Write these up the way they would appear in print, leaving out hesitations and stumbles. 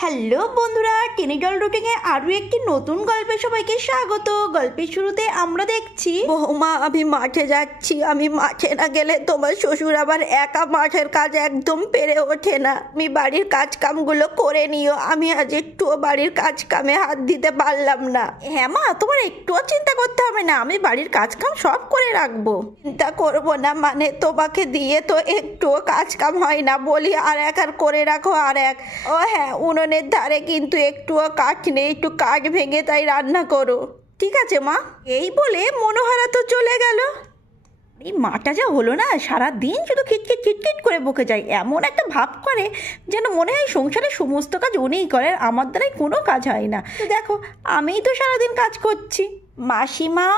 Hello বন্ধুরা, টেনিডল রুটিংয়ে আরও একটি নতুন গল্পে সবাইকে স্বাগত। গল্পের শুরুতে আমরা দেখছি, বৌমা আমি মাঠে যাচ্ছি, আমি মাঠে না গেলে তোমার শ্বশুর আবার একা মাঠের কাজ একদম পেরে ওঠে না। আমি বাড়ির কাজ কামগুলো করে নিও, আমি আজ একটুও বাড়ির কাজ কামে হাত দিতে পারলাম না। হ্যাঁ মা, তোমার একটুও চিন্তা করতে হবে না, আমি বাড়ির কাজ কাম সব করে রাখবো। চিন্তা করবো না মানে তোমাকে দিয়ে তো একটুও কাজ কাম হয় না, বলি আর এক আর করে রাখো আর এক। ও হ্যাঁ, উনুনের ধারে কিন্তু একটুও কাঠ নেই, একটু কাঠ ভেঙে তাই রান্না করো। ঠিক আছে মা। এই বলে মনোহারা তো চলে গেল। এই মাটা যা হলো না, সারাদিন শুধু খিটখিট খিটখিট করে বকে যায়, এমন একটা ভাব করে যেন মনে হয় সংসারের সমস্ত কাজ উনিই করেন, আমার দ্বারাই কোনো কাজ হয় না। তো দেখো আমিই তো সারাদিন কাজ করছি। মাসিমা,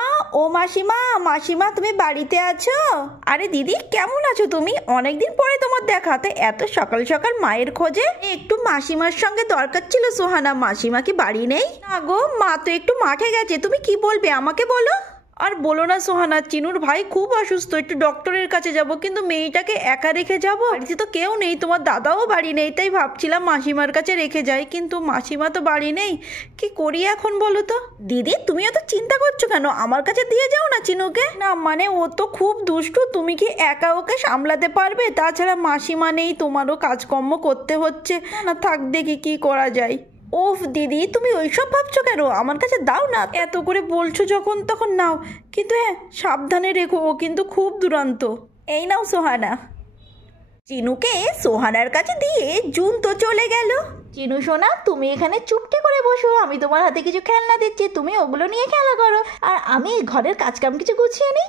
ও মাসিমা, মাসিমা তুমি বাড়িতে আছো? আরে দিদি কেমন আছো তুমি? অনেকদিন পরে তোমার দেখাতে, এত সকাল সকাল মায়ের খোঁজে। একটু মাসিমার সঙ্গে দরকার ছিল সোহানা। মাসিমা কি বাড়ি নেই? না গো, মা তো একটু মাঠে গেছে। তুমি কি বলবে আমাকে বলো। আর বলো না সোহানা, চিনুর ভাই খুব অসুস্থ, একটু ডক্টরের কাছে যাব, কিন্তু মেয়েটাকে একা রেখে যাব? বাড়িতে তো কেউ নেই, তোমার দাদাও বাড়ি নেই, তাই ভাবছিলাম মাসিমার কাছে রেখে যাই, কিন্তু মাসিমা তো বাড়ি নেই। কি করি এখন বলো তো? দিদি তুমি এত চিন্তা করছো কেন? আমার কাছে দিয়ে যাও না চিনুকে। না মানে ও তো খুব দুষ্টু, তুমি কি একা ওকে সামলাতে পারবে? তাছাড়া মাসিমা নেই, তোমারও কাজকর্ম করতে হচ্ছে। না থাক, দেখি কি করা যায়। ওফ দিদি তুমি ওইসব ভাবছো কেন? আমার কাছে দাও না, এত করে বলছো যখন তখন নাও, কিন্তু হ্যাঁ সাবধানে রেখো, ও কিন্তু খুব দুরন্ত। এই নাও সোহানা। চিনুকে সোহানার কাছে দিয়ে জুন তো চলে গেল। চিনু সোনা তুমি এখানে চুপটি করে বসো, আমি তোমার হাতে কিছু খেলনা দিচ্ছি, তুমি ওগুলো নিয়ে খেলা করো, আর আমি ঘরের কাজকাম কিছু গুছিয়ে নিই।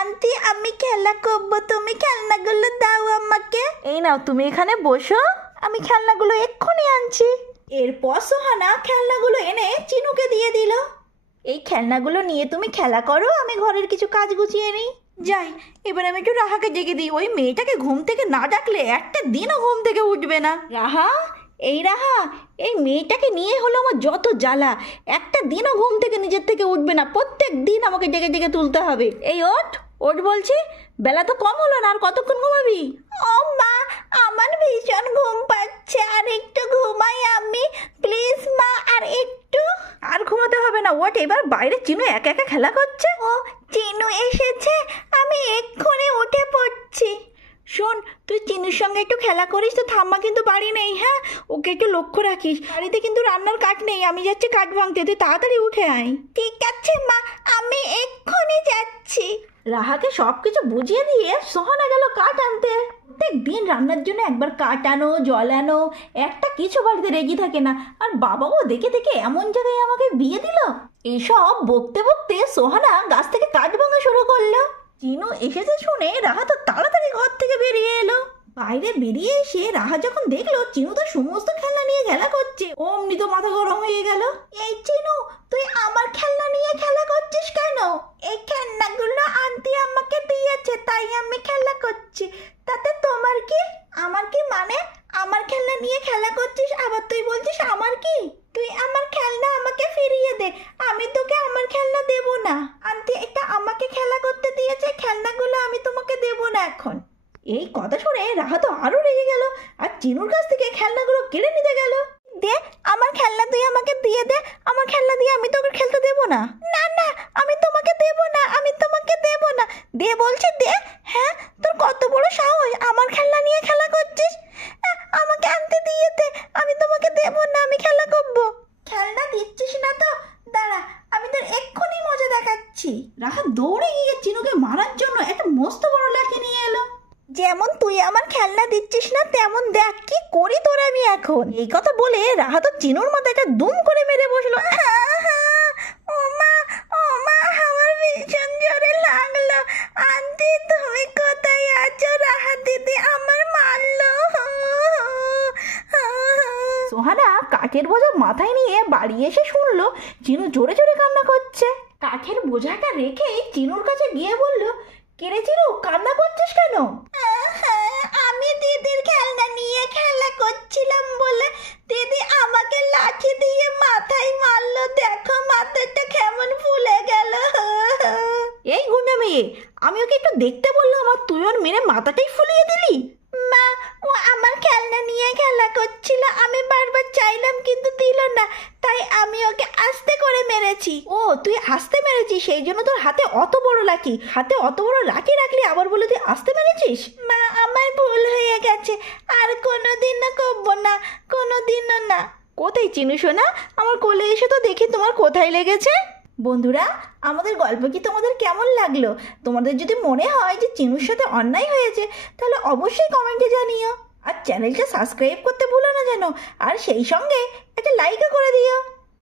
আন্টি আমি খেলা করবো, তুমি খেলনাগুলো দাও আমাকে। এই নাও তুমি এখানে বসো, আমি খেলনাগুলো এক্ষুনি আনছি। এরপর সোহানা খেলনাগুলো এনে চিনুকে দিয়ে দিল। এই খেলনাগুলো নিয়ে তুমি খেলা করো, আমি ঘরের কিছু কাজ গুছিয়ে নিই। যাই, এবার আমি একটু রাহাকে জেগে দিই। ওই মেয়েটাকে ঘুম থেকে না ডাকলে একটা দিনও ঘুম থেকে উঠবে না। রাহা, এই রাহা, এই মেয়েটাকে নিয়ে হলো আমার যত জ্বালা, একটা দিনও ঘুম থেকে নিজের থেকে উঠবে না, প্রত্যেক দিন আমাকে জেগে জেগে তুলতে হবে। এই ওঠ ওঠ বলছি, বেলা তো কম হলো না, আর কতক্ষণ ঘুমাবি? ও মা, আমার ভীষণ ঘুম পাচ্ছে, আর একটু ঘুমাই আমি, প্লিজ মা, আর একটু। আর ঘুমাতে হবে না, ওঠ এবার, বাইরে চিনু একা একা খেলা করছে। ও চিনু এসেছে, আমি এক্ষুনি উঠে পড়ছি। শোন, তুই চিনুর সঙ্গে একটু খেলা করিস, তো ঠাম্মা কিন্তু বাড়ি নেই, হ্যাঁ ওকে একটু লক্ষ্য রাখিস। বাড়িতে কিন্তু রান্নার কাঠ নেই, আমি যাচ্ছি কাঠ ভাঙতে, তুই তাড়াতাড়ি উঠে আয়। ঠিক আছে মা, আমি এক্ষুনি যাচ্ছি। রাহাকে সবকিছু বুঝিয়ে দিয়ে সোহানা গেল কাঠ আনতে। প্রত্যেক দিন রান্নার জন্য একবার কাঠ আনো, জল আনো, একটা কিছু বাড়িতে রেগে থাকে না। আর বাবাও দেখে দেখে এমন জায়গায় আমাকে বিয়ে দিল। এইসব বকতে বকতে সোহানা গাছ থেকে কাঠ ভাঙা শুরু করলো। চিনু এসেছে শুনে রাহা তো তাড়াতাড়ি ঘর থেকে বেরিয়ে এলো। বাইরে বেরিয়ে এসে রাহা যখন দেখলো চিনু তো সমস্ত খেলনা নিয়ে খেলা করছে, অমনি তো মাথা গরম হয়ে গেল। এই চিনু, তুই আমার খেলনা নিয়ে খেলা করছিস কেন? এই খেলনাগুলো আন্টি আমাকে দিয়েছে, তাই আমি খেলা করছি, তাতে তোমার কি? আমার কি মানে? আমার খেলনা নিয়ে খেলা করছিস, আবার তুই বলছিস আমার কি? তুই আমার খেলনা আমাকে ফিরিয়ে দে, আমি তোকে আমার খেলনা দেব না। আন্টি এটা আমাকে খেলা করতে দিয়েছে, খেলনাগুলো আমি তোমাকে দেব না এখন। এই কথা শুনে রাহা তো আরো রেগে গেল, আর চিনুর কাছ থেকে খেলনাগুলো কেড়ে নিতে গেল। দে আমার খেলনা, তুই আমাকে দিয়ে দে, আমার খেলনা দিয়ে আমি তোকে খেলতে দেব না। না না, আমি তোমাকে দেব না, আমি তোমাকে দেব না। দে বলছি দে। হ্যাঁ তোর কত বড় সাহস, আমার খেলনা নিয়ে খেলা করছিস? আমাকে আনতে দিয়ে দে, আমি তোমাকে দেব না, আমি খেলা করবো। খেলনা দিচ্ছিস না তো, দাঁড়া আমি তোর এক্ষুনি মজা দেখাচ্ছি। রাহা দৌড়ে গিয়ে চিনুকে মারার জন্য একটা মস্ত বড় লাঠি নিয়ে এলো। যেমন তুই আমার খেলনা দিচ্ছিস না, তেমন দেখ কি করি তোর আমি এখন। এই কথা বলে রাহা তো চিনুর মাথায় একটা দুম করে মেরে বসলো। ও মা, ও মা, আমার ভীষণ জোরে লাগলো। আন্টি তুমি কোথায় আছো? রাহা দিদি আমার মারলো। সোহানা কাঠের বোঝা মাথায় নিয়ে বাড়ি এসে শুনলো চিনু জোরে জোরে কান্না করছে। কাঠের বোঝাটা রেখে চিনুর কাছে গিয়ে বলল, কেরে চিনু কান্না করছিস কেন? আমি দিদির খেলনা নিয়ে খেলা করছিলাম বলে দিদি আমাকে লাঠি দিয়ে মাথায় মারলো, দেখো মাথাটা কেমন ফুলে গেল। এই গুন্ডা মেয়ে, আমি ওকে একটু দেখতে বললাম আর তুই ওর মেরে মাথাটাই ফুলিয়ে দিলি। মা, ও আমার খেলনা নিয়ে খেলা করছিল, আমি বারবার চাইলে মেরেছি। ও তুই আস্তে মেরেছিস, সেই জন্য তোর হাতে অত বড় লাঠি। হাতে অত বড় লাঠি রাখলি আবার বলে তুই আস্তে মেরেছিস। মা আমার ভুল হয়ে গেছে, আর কোনোদিনও করবো না, কোনোদিনও না। কোথায় চিনু সোনা, আমার কোলে এসে তো দেখি তোমার কোথায় লেগেছে। বন্ধুরা, আমাদের গল্প কি তোমাদের কেমন লাগলো? তোমাদের যদি মনে হয় যে চিনুর সাথে অন্যায় হয়েছে, তাহলে অবশ্যই কমেন্টে জানিও। আর চ্যানেলটা সাবস্ক্রাইব করতে ভুলো না যেন, আর সেই সঙ্গে একটা লাইকও করে দিও।